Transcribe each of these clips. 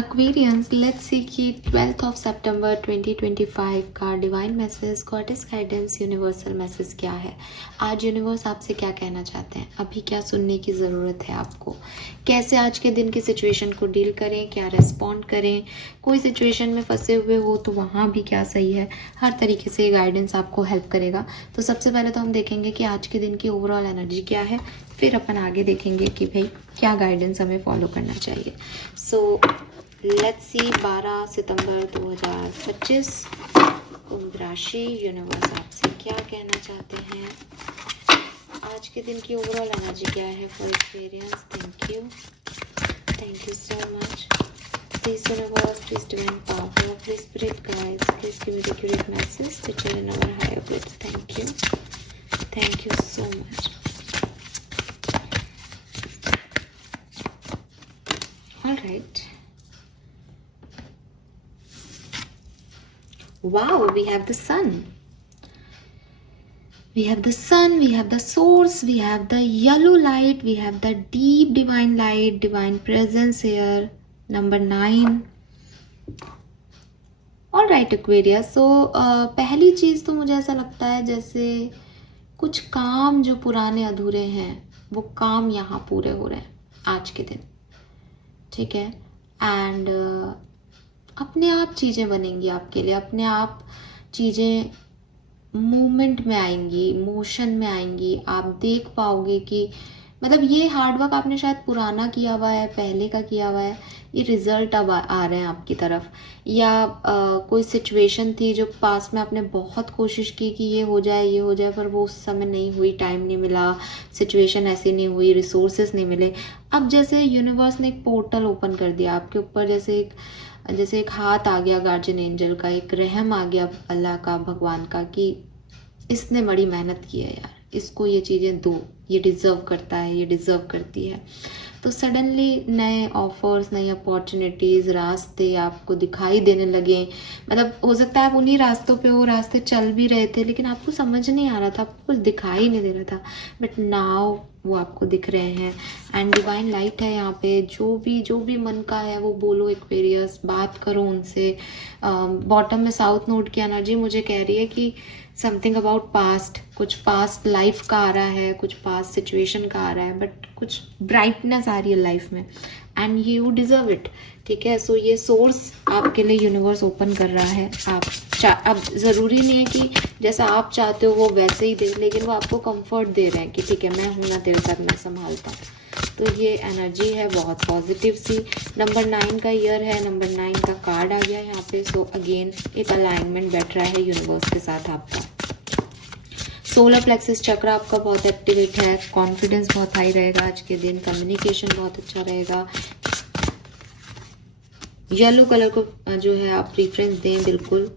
Aquarians, let's see कि 12th of September 2025 का divine message, goddess guidance, universal message क्या है। आज यूनिवर्स आपसे क्या कहना चाहते हैं, अभी क्या सुनने की ज़रूरत है आपको, कैसे आज के दिन की सिचुएशन को डील करें, क्या रेस्पॉन्ड करें, कोई सिचुएशन में फंसे हुए हो तो वहाँ भी क्या सही है। हर तरीके से ये गाइडेंस आपको हेल्प करेगा। तो सबसे पहले तो हम देखेंगे कि आज के दिन की ओवरऑल एनर्जी क्या है, फिर अपन आगे देखेंगे कि भाई क्या गाइडेंस हमें फॉलो करना चाहिए। सो लेट्स सी 12 सितंबर 2025 कुंभ राशि, यूनिवर्स आपसे क्या कहना चाहते हैं, आज के दिन की ओवरऑल एनर्जी क्या है for experience. Thank you so much. Please universe, please divine power, please spirit guides, please give me the accurate message which are in our higher planes. Thank you so much. Alright, wow, we have the sun, we have the source, we have the yellow light, we have the deep divine light, divine presence here, number 9. all right Aquarius, so पहली चीज तो मुझे ऐसा लगता है जैसे कुछ काम जो पुराने अधूरे हैं वो काम यहाँ पूरे हो रहे हैं आज के दिन, ठीक है। एंड अपने आप चीज़ें बनेंगी आपके लिए, अपने आप चीज़ें मूवमेंट में आएंगी, मोशन में आएंगी। आप देख पाओगे कि मतलब ये हार्डवर्क आपने शायद पुराना किया हुआ है, पहले का किया हुआ है, ये रिजल्ट अब आ रहे हैं आपकी तरफ। या कोई सिचुएशन थी जो पास में आपने बहुत कोशिश की कि ये हो जाए, पर वो उस समय नहीं हुई, टाइम नहीं मिला, सिचुएशन ऐसी नहीं हुई, रिसोर्सेज नहीं मिले। अब जैसे यूनिवर्स ने एक पोर्टल ओपन कर दिया आपके ऊपर, जैसे एक हाथ आ गया गार्जियन एंजल का, एक रहम आ गया अल्लाह का, भगवान का, कि इसने बड़ी मेहनत की है यार, इसको ये चीज़ें दो, ये डिज़र्व करता है, ये डिज़र्व करती है। तो सडनली नए ऑफर्स, नई अपॉर्चुनिटीज़, रास्ते आपको दिखाई देने लगे। मतलब हो सकता है आप उन्हीं रास्तों पे वो रास्ते चल भी रहे थे लेकिन आपको समझ नहीं आ रहा था, आपको कुछ दिखाई नहीं दे रहा था, बट नाउ वो आपको दिख रहे हैं। एंड डिवाइन लाइट है यहाँ पे, जो भी मन का है वो बोलो एक्वेरियस, बात करो उनसे। बॉटम में साउथ नोड की एनर्जी मुझे कह रही है कि समथिंग अबाउट पास्ट, कुछ पास्ट लाइफ का आ रहा है, कुछ पास्ट सिचुएशन का आ रहा है, बट कुछ ब्राइटनेस आ रही है लाइफ में एंड यू डिजर्व इट, ठीक है। सो ये सोर्स आपके लिए यूनिवर्स ओपन कर रहा है। अब ज़रूरी नहीं है कि जैसा आप चाहते हो वो वैसे ही दे, लेकिन वो आपको कंफर्ट दे रहे हैं कि ठीक है मैं हूं ना तेरे साथ, मैं संभालता हूँ। तो ये एनर्जी है बहुत पॉजिटिव सी। नंबर 9 का ईयर है, नंबर 9 का कार्ड आ गया यहाँ पे। सो अगेन एक अलाइनमेंट बैठ रहा है यूनिवर्स के साथ आपका। सोलर प्लेक्सिस चक्र आपका बहुत एक्टिवेट है, कॉन्फिडेंस बहुत हाई रहेगा आज के दिन, कम्युनिकेशन बहुत अच्छा रहेगा। येलो कलर को जो है आप प्रीफरेंस दें बिल्कुल।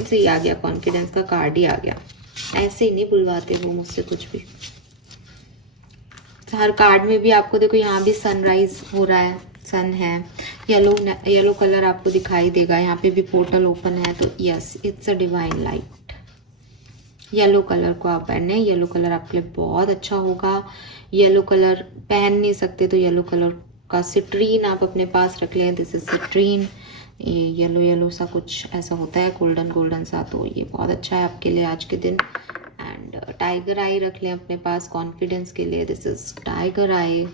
इसे ही आ गया, कॉन्फिडेंस का कार्ड ही आ गया। ऐसे ही नहीं बुलवाते वो मुझसे कुछ भी। हर कार्ड में भी आपको देखो यहाँ भी सनराइज हो रहा है, सन है, येलो कलर आपको दिखाई देगा। यहाँ पे भी पोर्टल ओपन है, तो yes it's a divine light. Yellow colour को आप पहने, येलो कलर आपके लिए बहुत अच्छा होगा। येलो कलर पहन नहीं सकते तो येलो कलर का सिट्रीन आप अपने पास रख लें। दिस इज सिट्रीन, येलो सा कुछ ऐसा होता है, गोल्डन सा, तो ये बहुत अच्छा है आपके लिए आज के दिन। एंड टाइगर आई रख लें अपने पास कॉन्फिडेंस के लिए। दिस इज टाइगर आई,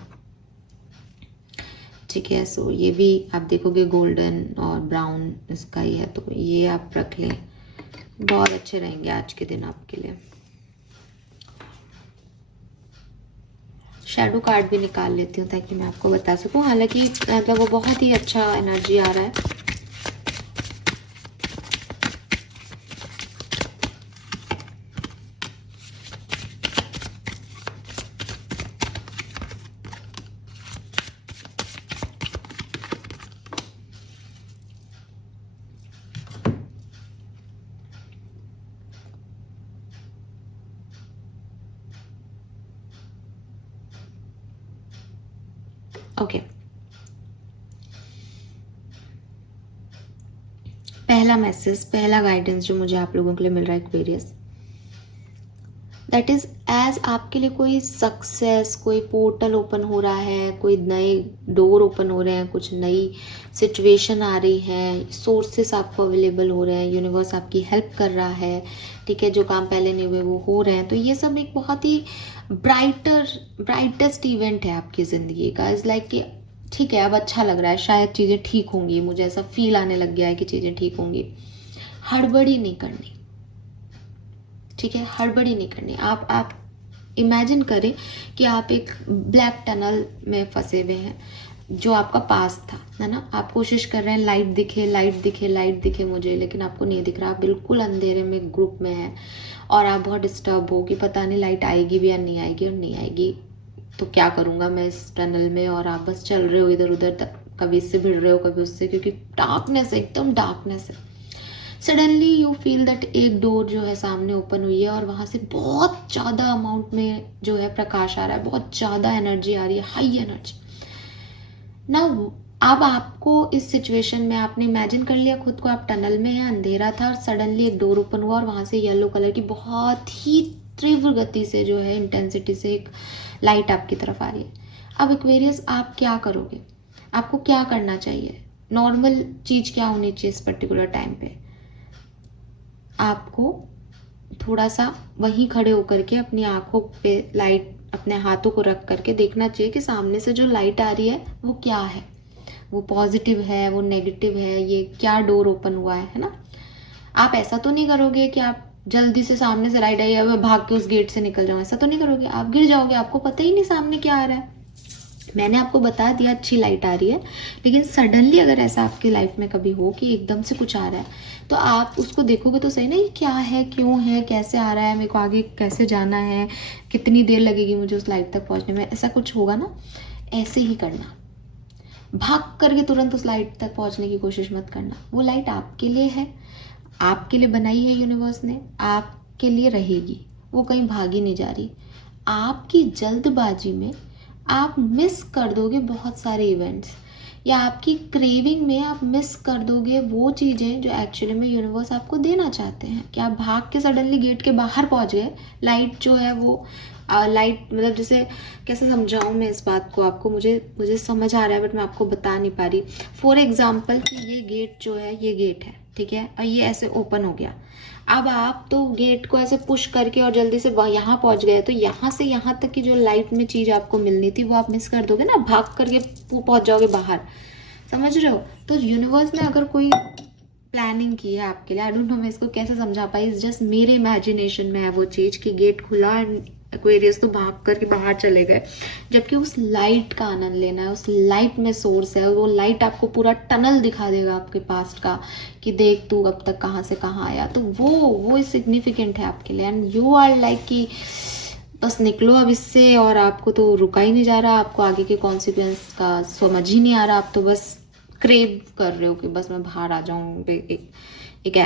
ठीक है। सो ये भी आप देखोगे गोल्डन और ब्राउन इसका ही है, तो ये आप रख लें, बहुत अच्छे रहेंगे आज के दिन आपके लिए। शैडो कार्ड भी निकाल लेती हूँ ताकि मैं आपको बता सकूँ, हालांकि मतलब वो बहुत ही अच्छा एनर्जी आ रहा है। ओके, पहला मैसेज, पहला गाइडेंस जो मुझे आप लोगों के लिए मिल रहा है एक्वेरियस, दैट इज एज आपके लिए कोई सक्सेस, कोई पोर्टल ओपन हो रहा है, कोई नए डोर ओपन हो रहे हैं, कुछ नई सिचुएशन आ रही है, सोर्सेस आपको अवेलेबल हो रहे हैं, यूनिवर्स आपकी हेल्प कर रहा है, ठीक है, जो काम पहले नहीं हुए वो हो रहे हैं। तो ये सब एक बहुत ही ब्राइटेस्ट इवेंट है आपकी ज़िंदगी का। इज़ लाइक कि ठीक है, अब अच्छा लग रहा है, शायद चीज़ें ठीक होंगी, मुझे ऐसा फील आने लग गया है कि चीज़ें ठीक होंगी। हड़बड़ी नहीं करनी, ठीक है, हड़बड़ी नहीं करनी। आप इमेजिन करें कि आप एक ब्लैक टनल में फंसे हुए हैं, जो आपका पास था, है ना। आप कोशिश कर रहे हैं लाइट दिखे, लाइट दिखे, लाइट दिखे मुझे, लेकिन आपको नहीं दिख रहा। आप बिल्कुल अंधेरे में ग्रुप में हैं और आप बहुत डिस्टर्ब हो कि पता नहीं लाइट आएगी भी या नहीं आएगी, और नहीं आएगी तो क्या करूँगा मैं इस टनल में। और आप बस चल रहे हो इधर उधर तक, कभी इससे भिड़ रहे हो कभी उससे, क्योंकि डार्कनेस है, एकदम डार्कनेस है। सडनली यू फील दैट एक डोर जो है सामने ओपन हुई है और वहाँ से बहुत ज़्यादा अमाउंट में जो है प्रकाश आ रहा है, बहुत ज़्यादा एनर्जी आ रही है, हाई एनर्जी। ना अब आपको इस सिचुएशन में आपने इमेजिन कर लिया खुद को, आप टनल में हैं, अंधेरा था और सडनली एक डोर ओपन हुआ और वहाँ से येलो कलर की बहुत ही तीव्र गति से जो है इंटेंसिटी से एक लाइट आपकी तरफ आ रही है। अब एक्वेरियस आप क्या करोगे, आपको क्या करना चाहिए, नॉर्मल चीज़ क्या होनी चाहिए इस पर्टिकुलर टाइम पे। आपको थोड़ा सा वहीं खड़े होकर के अपनी आंखों पे लाइट, अपने हाथों को रख करके देखना चाहिए कि सामने से जो लाइट आ रही है वो क्या है, वो पॉजिटिव है, वो नेगेटिव है, ये क्या डोर ओपन हुआ है ना। आप ऐसा तो नहीं करोगे कि आप जल्दी से सामने से लाइट आई है भाग के उस गेट से निकल जाओ, ऐसा तो नहीं करोगे, आप गिर जाओगे, आपको पता ही नहीं सामने क्या आ रहा है। मैंने आपको बता दिया अच्छी लाइट आ रही है, लेकिन सडनली अगर ऐसा आपकी लाइफ में कभी हो कि एकदम से कुछ आ रहा है, तो आप उसको देखोगे तो सही ना, ये क्या है, क्यों है, कैसे आ रहा है, मेरे को आगे कैसे जाना है, कितनी देर लगेगी मुझे उस लाइट तक पहुंचने में, ऐसा कुछ होगा ना। ऐसे ही करना, भाग करके तुरंत उस लाइट तक पहुंचने की कोशिश मत करना। वो लाइट आपके लिए है, आपके लिए बनाई है यूनिवर्स ने, आपके लिए रहेगी, वो कहीं भागी नहीं जा रही। आपकी जल्दबाजी में आप मिस कर दोगे बहुत सारे इवेंट्स, या आपकी क्रेविंग में आप मिस कर दोगे वो चीज़ें जो एक्चुअली में यूनिवर्स आपको देना चाहते हैं। कि आप भाग के सडनली गेट के बाहर पहुंच गए, लाइट जो है वो लाइट मतलब जैसे कैसे समझाऊं मैं इस बात को आपको, मुझे समझ आ रहा है बट मैं आपको बता नहीं पा रही। फॉर एग्जाम्पल कि ये गेट जो है, ये गेट है, ठीक है, और ये ऐसे ओपन हो गया। अब आप तो गेट को ऐसे पुश करके और जल्दी से यहाँ पहुंच गए, तो यहाँ से यहाँ तक की जो लाइट में चीज़ आपको मिलनी थी वो आप मिस कर दोगे ना, भाग करके पहुंच जाओगे बाहर, समझ रहे हो। तो यूनिवर्स ने अगर कोई प्लानिंग की है आपके लिए, आई डोंट नो मैं इसको कैसे समझा पाई, जस्ट मेरे इमेजिनेशन में है वो चीज़ कि गेट खुला, एक्वेरियस तो भाग करके बाहर चले गए, जबकि उस लाइट का आनंद लेना है, उस लाइट में सोर्स है, वो लाइट आपको पूरा टनल दिखा देगा आपके पास्ट का कि देख तू अब तक कहाँ से कहाँ आया। तो वो सिग्निफिकेंट है आपके लिए, एंड यू आर लाइक कि बस निकलो अब इससे, और आपको तो रुका ही नहीं जा रहा, आपको आगे के कॉन्सिक्वेंस का समझ ही नहीं आ रहा, आप तो बस क्रेव कर रहे हो कि बस मैं बाहर आ जाऊँ। एक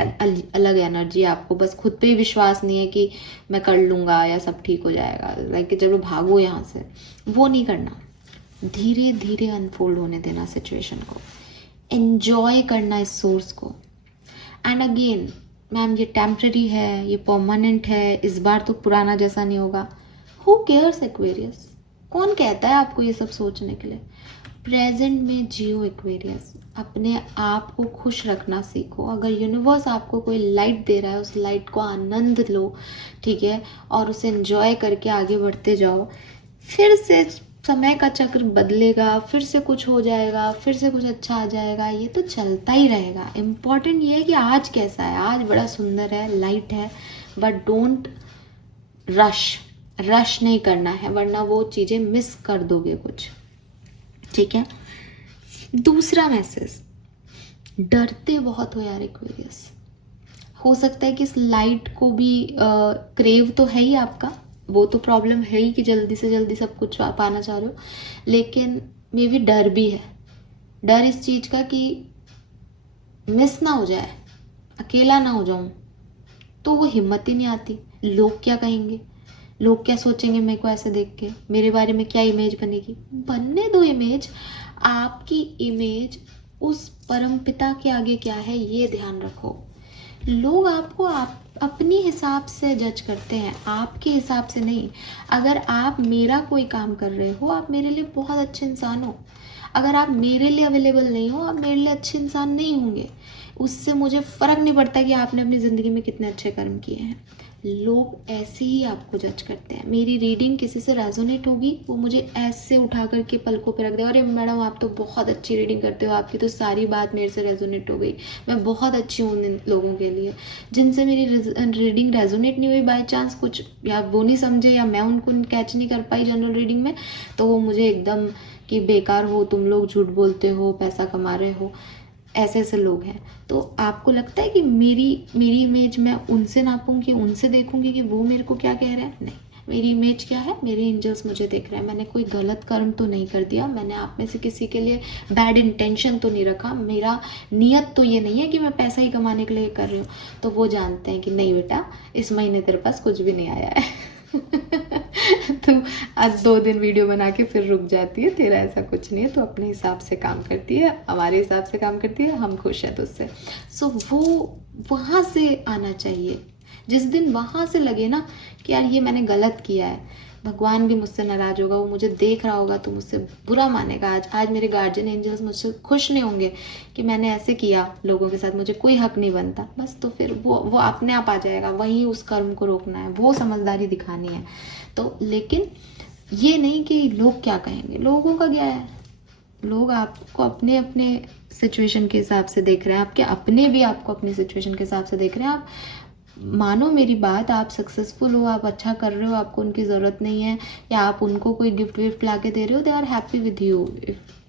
अलग एनर्जी आपको, बस खुद पे ही विश्वास नहीं है कि मैं कर लूँगा या सब ठीक हो जाएगा, लाइक कि चलो भागो यहाँ से। वो नहीं करना, धीरे धीरे अनफोल्ड होने देना सिचुएशन को, एन्जॉय करना इस सोर्स को। एंड अगेन मैम ये टेम्पररी है, ये परमानेंट है, इस बार तो पुराना जैसा नहीं होगा। हु केयर्स एक्वेरियस, कौन कहता है आपको ये सब सोचने के लिए। प्रेजेंट में जियो एक्वेरियस, अपने आप को खुश रखना सीखो। अगर यूनिवर्स आपको कोई लाइट दे रहा है, उस लाइट को आनंद लो, ठीक है, और उसे एंजॉय करके आगे बढ़ते जाओ। फिर से समय का चक्र बदलेगा, फिर से कुछ हो जाएगा, फिर से कुछ अच्छा आ जाएगा, ये तो चलता ही रहेगा। इम्पॉर्टेंट ये है कि आज कैसा है, आज बड़ा सुंदर है, लाइट है, बट डोंट रश नहीं करना है, वरना वो चीज़ें मिस कर दोगे कुछ, ठीक है। दूसरा मैसेज, डरते बहुत हो यार एक्वेरियस। हो सकता है कि इस लाइट को भी क्रेव तो है ही आपका, वो तो प्रॉब्लम है ही कि जल्दी से जल्दी सब कुछ पाना चाह रहे हो, लेकिन मे भी डर भी है। डर इस चीज़ का कि मिस ना हो जाए, अकेला ना हो जाऊं, तो वो हिम्मत ही नहीं आती। लोग क्या कहेंगे, लोग क्या सोचेंगे मेरे को ऐसे देख के, मेरे बारे में क्या इमेज बनेगी। बनने दो इमेज, आपकी इमेज उस परमपिता के आगे क्या है ये ध्यान रखो। लोग आपको अपनी हिसाब से जज करते हैं, आपके हिसाब से नहीं। अगर आप मेरा कोई काम कर रहे हो, आप मेरे लिए बहुत अच्छे इंसान हो। अगर आप मेरे लिए अवेलेबल नहीं हो, आप मेरे लिए अच्छे इंसान नहीं होंगे। उससे मुझे फ़र्क नहीं पड़ता कि आपने अपनी ज़िंदगी में कितने अच्छे कर्म किए हैं। लोग ऐसे ही आपको जज करते हैं। मेरी रीडिंग किसी से रेजोनेट होगी, वो मुझे ऐसे उठा करके पलकों पे रख देगा, अरे मैडम आप तो बहुत अच्छी रीडिंग करते हो, आपकी तो सारी बात मेरे से रेजोनेट हो गई, मैं बहुत अच्छी हूँ उन लोगों के लिए। जिनसे मेरी रीडिंग रेजोनेट नहीं हुई बाय चांस कुछ, या वो नहीं समझे, या मैं उनको कैच नहीं कर पाई जनरल रीडिंग में, तो वो मुझे एकदम कि बेकार हो तुम लोग, झूठ बोलते हो, पैसा कमा रहे हो, ऐसे ऐसे लोग हैं। तो आपको लगता है कि मेरी इमेज मैं उनसे नापूंगी, उनसे देखूंगी कि वो मेरे को क्या कह रहे हैं? नहीं, मेरी इमेज क्या है, मेरे एंजल्स मुझे देख रहे हैं। मैंने कोई गलत कर्म तो नहीं कर दिया, मैंने आप में से किसी के लिए बैड इंटेंशन तो नहीं रखा, मेरा नियत तो ये नहीं है कि मैं पैसा ही कमाने के लिए कर रही हूँ। तो वो जानते हैं कि नहीं बेटा, इस महीने तेरे पास कुछ भी नहीं आया है। तो आज 2 दिन वीडियो बना के फिर रुक जाती है, तेरा ऐसा कुछ नहीं है, तो अपने हिसाब से काम करती है, हमारे हिसाब से काम करती है, हम खुश हैं तुझसे। सो वो वहाँ से आना चाहिए। जिस दिन वहाँ से लगे ना कि यार ये मैंने गलत किया है, भगवान भी मुझसे नाराज होगा, वो मुझे देख रहा होगा तो मुझसे बुरा मानेगा। आज मेरे गार्जियन एंजल्स मुझसे खुश नहीं होंगे कि मैंने ऐसे किया लोगों के साथ, मुझे कोई हक नहीं बनता, बस तो फिर वो अपने आप आ जाएगा। वहीं उस कर्म को रोकना है, वो समझदारी दिखानी है। तो लेकिन ये नहीं कि लोग क्या कहेंगे, लोगों का क्या है, लोग आपको अपने अपने सिचुएशन के हिसाब से देख रहे हैं, आपके अपने भी आपको अपनी सिचुएशन के हिसाब से देख रहे हैं। आप मानो मेरी बात, आप सक्सेसफुल हो, आप अच्छा कर रहे हो, आपको उनकी ज़रूरत नहीं है, या आप उनको कोई गिफ्ट विफ्ट ला के दे रहे हो, they are happy with you.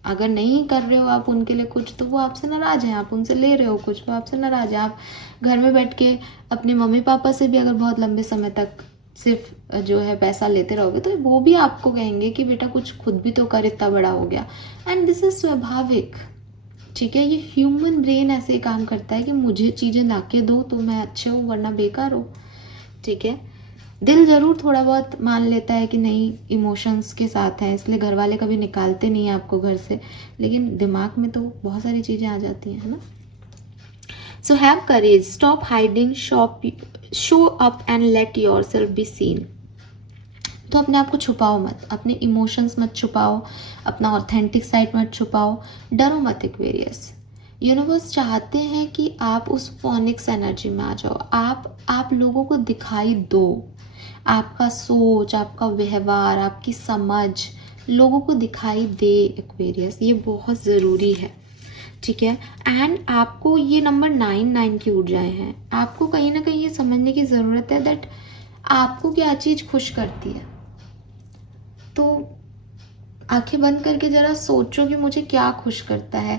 अगर नहीं कर रहे हो आप उनके लिए कुछ, तो वो आपसे नाराज़ हैं। आप उनसे ले रहे हो कुछ, वो आपसे नाराज़ है। आप घर में बैठ के अपने मम्मी पापा से भी अगर बहुत लंबे समय तक सिर्फ जो है पैसा लेते रहोगे, तो वो भी आपको कहेंगे कि बेटा कुछ खुद भी तो कर, इतना बड़ा हो गया। एंड दिस इज स्वाभाविक, ठीक है। ये ह्यूमन ब्रेन ऐसे ही काम करता है कि मुझे चीज़ें ला के दो तो मैं अच्छे हूँ, वरना बेकार हो, ठीक है। दिल ज़रूर थोड़ा बहुत मान लेता है कि नहीं, इमोशंस के साथ है, इसलिए घर वाले कभी निकालते नहीं हैं आपको घर से, लेकिन दिमाग में तो बहुत सारी चीज़ें आ जाती हैं, है ना। So have courage, stop hiding, show up and let yourself be seen. तो अपने आप को छुपाओ मत, अपने इमोशंस मत छुपाओ, अपना ऑथेंटिक साइड मत छुपाओ, डरो मत एक्वेरियस। यूनिवर्स चाहते हैं कि आप उस फोनिक्स एनर्जी में आ जाओ, आप लोगों को दिखाई दो, आपका सोच, आपका व्यवहार, आपकी समझ लोगों को दिखाई दे एक्वेरियस, ये बहुत ज़रूरी है, ठीक है। एंड आपको ये नंबर 9 की ऊर्जाएं हैं, आपको कहीं ना कहीं ये समझने की ज़रूरत है दैट आपको क्या चीज़ खुश करती है। तो आंखें बंद करके ज़रा सोचो कि मुझे क्या खुश करता है,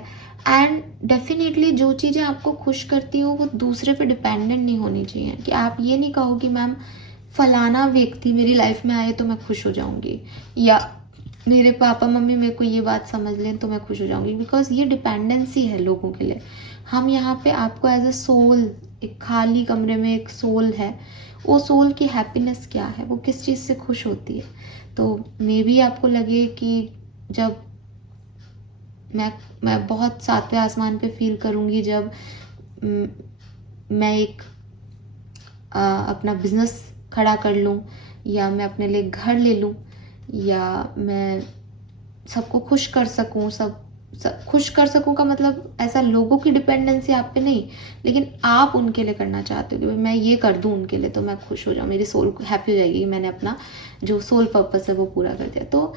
एंड डेफिनेटली जो चीज़ें आपको खुश करती हो वो दूसरे पे डिपेंडेंट नहीं होनी चाहिए। कि आप ये नहीं कहो कि मैम फलाना व्यक्ति मेरी लाइफ में आए तो मैं खुश हो जाऊंगी, या मेरे पापा मम्मी मेरे को ये बात समझ लें तो मैं खुश हो जाऊंगी, बिकॉज ये डिपेंडेंसी है लोगों के लिए। हम यहाँ पे आपको एज अ सोल, एक खाली कमरे में एक सोल है, वो सोल की हैप्पीनेस क्या है, वो किस चीज़ से खुश होती है। तो मे भी आपको लगे कि जब मैं बहुत 7वें आसमान पे फील करूँगी जब मैं एक अपना बिजनेस खड़ा कर लूँ, या मैं अपने लिए घर ले लूँ, या मैं सबको खुश कर सकूँ। सब खुश कर सकूँ का मतलब ऐसा लोगों की डिपेंडेंसी आप पे नहीं, लेकिन आप उनके लिए करना चाहते हो कि मैं ये कर दूँ उनके लिए तो मैं खुश हो जाऊँ, मेरी सोल हैप्पी हो जाएगी, मैंने अपना जो सोल पर्पस है वो पूरा कर दिया। तो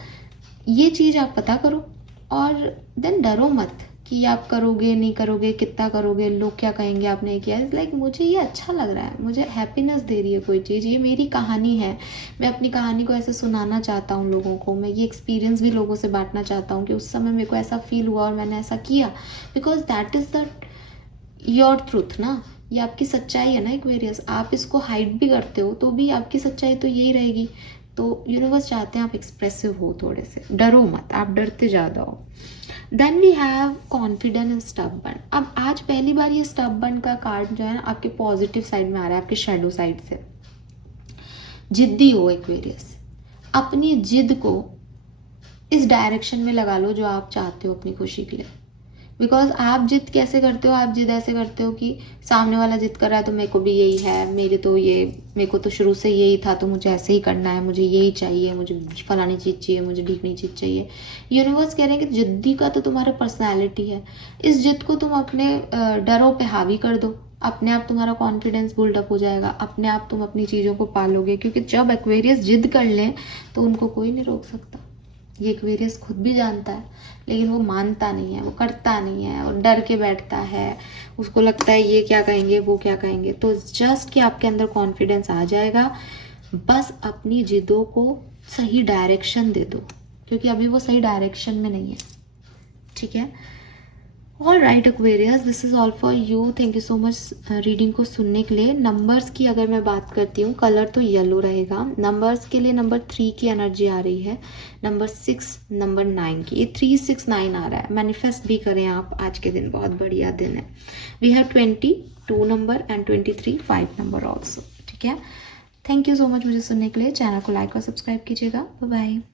ये चीज़ आप पता करो, और देन डरो मत कि आप करोगे नहीं करोगे, कितना करोगे, लोग क्या कहेंगे आपने किया। इज़ लाइक मुझे ये अच्छा लग रहा है, मुझे हैप्पीनेस दे रही है कोई चीज़, ये मेरी कहानी है, मैं अपनी कहानी को ऐसे सुनाना चाहता हूँ लोगों को, मैं ये एक्सपीरियंस भी लोगों से बांटना चाहता हूँ कि उस समय मेरे को ऐसा फील हुआ और मैंने ऐसा किया, because that is the your truth ना, ये आपकी सच्चाई है ना एक्वेरियस। आप इसको हाइड भी करते हो तो भी आपकी सच्चाई तो यही रहेगी। तो यूनिवर्स चाहते हैं आप एक्सप्रेसिव हो थोड़े से, डरो मत, आप डरते ज़्यादा हो। Then we have confident and stubborn. अब आज पहली बार ये स्टबर्न का कार्ड जो है ना आपके पॉजिटिव साइड में आ रहा है, आपके शैडो साइड से। जिद्दी हो एक्वेरियस, अपनी जिद को इस डायरेक्शन में लगा लो जो आप चाहते हो अपनी खुशी के लिए। बिकॉज आप जिद कैसे करते हो, आप जिद ऐसे करते हो कि सामने वाला जिद कर रहा है तो मेरे को भी यही है, मेरे को तो शुरू से यही था तो मुझे ऐसे ही करना है, मुझे यही चाहिए, मुझे फलानी चीज़ चाहिए, मुझे ढीकनी चीज़ चाहिए। यूनिवर्स कह रहे हैं कि जिद्दी का तो तुम्हारा पर्सनैलिटी है, इस जिद को तुम अपने डरों पे हावी कर दो, अपने आप तुम्हारा कॉन्फिडेंस बिल्डअप हो जाएगा, अपने आप तुम अपनी चीज़ों को पालोगे। क्योंकि जब एक्वेरियस जिद कर लें तो उनको कोई नहीं रोक सकता। ये एक्वेरियस खुद भी जानता है, लेकिन वो मानता नहीं है, वो करता नहीं है, और डर के बैठता है, उसको लगता है ये क्या कहेंगे, वो क्या कहेंगे। तो जस्ट कि आपके अंदर कॉन्फिडेंस आ जाएगा, बस अपनी जिद्दों को सही डायरेक्शन दे दो, क्योंकि अभी वो सही डायरेक्शन में नहीं है। ठीक है, all right Aquarius, this is all for you. Thank you so much reading को सुनने के लिए। नंबर्स की अगर मैं बात करती हूँ, कलर तो येलो रहेगा। नंबर्स के लिए नंबर 3 की एनर्जी आ रही है, नंबर 6, नंबर 9 की। ये 3, 6, 9 आ रहा है। मैनिफेस्ट भी करें आप, आज के दिन बहुत बढ़िया दिन है। We have 22 number and 23, 5 number also. ठीक है, थैंक यू सो मच मुझे सुनने के लिए। चैनल को लाइक और सब्सक्राइब कीजिएगा। Bye bye.